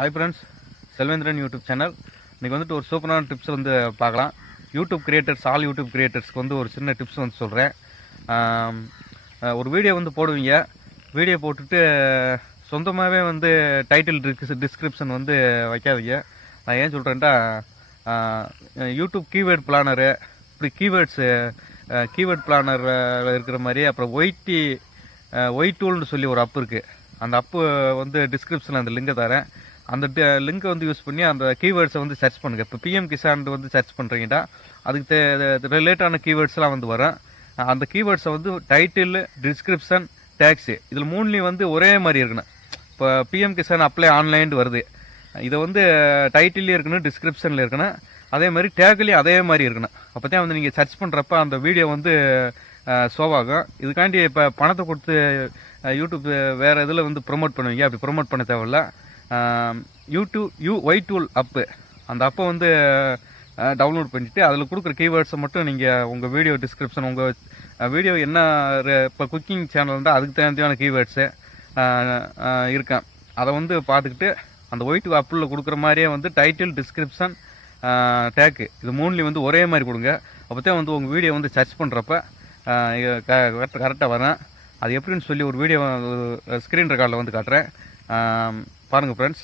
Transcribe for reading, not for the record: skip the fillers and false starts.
Hi friends, Selvendran YouTube channel. இன்றைக்கி வந்துட்டு ஒரு சூப்பரான டிப்ஸ் வந்து பார்க்கலாம். யூடியூப் கிரியேட்டர்ஸ், ஆல் யூடியூப் கிரியேட்டர்ஸ்க்கு வந்து ஒரு சின்ன டிப்ஸ் வந்து சொல்கிறேன். ஒரு வீடியோ வந்து போடுவீங்க. வீடியோ போட்டுட்டு சொந்தமாகவே வந்து டைட்டில் டிஸ்கிரிப்ஷன் வந்து வைக்காதீங்க. நான் ஏன் சொல்கிறேன்டா, யூடியூப் கீவேர்ட் பிளானரு, இப்படி கீவேர்ட் பிளானர் இருக்கிற மாதிரி, அப்புறம் ஒய் டூல்னு சொல்லி ஒரு அப் இருக்குது. அந்த அப்பு வந்து டிஸ்கிரிப்ஷனில் அந்த லிங்கை தரேன். அந்த லிங்கை வந்து யூஸ் பண்ணி அந்த கீவேர்ட்ஸை வந்து சர்ச் பண்ணுங்கள். இப்போ பிஎம் கிசான் வந்து சர்ச் பண்ணுறீங்கன்னா அதுக்கு ரிலேட்டான கீவேர்ட்ஸ்லாம் வந்து வரும். அந்த கீவேர்ட்ஸை வந்து டைட்டில், டிஸ்கிரிப்ஷன், டேக்ஸு, இதில் மூணுலேயும் வந்து ஒரே மாதிரி இருக்கணும். இப்போ பிஎம் கிசான் அப்ளை ஆன்லைன் வருது, இதை வந்து டைட்டில்லையும் இருக்கணும், டிஸ்கிரிப்ஷனில் இருக்கணும், அதே மாதிரி டேக்லேயும் அதே மாதிரி இருக்கணும். அப்போ தான் வந்து நீங்கள் சர்ச் பண்ணுறப்ப அந்த வீடியோ வந்து ஷோவாகும். இதுக்காண்டி இப்போ பணத்தை கொடுத்து யூடியூப் வேறு இதில் வந்து ப்ரொமோட் பண்ணுவீங்க. அப்படி ப்ரொமோட் பண்ண தேவையில்ல. ஒய் டூல் அப்பு, அந்த அப்பை வந்து டவுன்லோட் பண்ணிவிட்டு அதில் கொடுக்குற கீவேர்ட்ஸை மட்டும் நீங்கள் உங்கள் வீடியோ டிஸ்கிரிப்ஷன், உங்கள் வீடியோ என்ன இப்போ குக்கிங் சேனல் இருந்தால் அதுக்கு தேவையான கீவேர்ட்ஸு இருக்கேன், அதை வந்து பார்த்துக்கிட்டு அந்த ஒய் டூ அப்பில் கொடுக்குற மாதிரியே வந்து டைட்டில், டிஸ்கிரிப்ஷன், டேக்கு, இது மூணுலேயும் வந்து ஒரே மாதிரி கொடுங்க. அப்போ தான் வந்து உங்கள் வீடியோ வந்து சர்ச் பண்ணுறப்ப கரெக்டாக வரேன். அது எப்படின்னு சொல்லி ஒரு வீடியோ ஸ்க்ரீன் ரெக்கார்டில் வந்து காட்டுறேன், பாருங்கள் ஃப்ரெண்ட்ஸ்.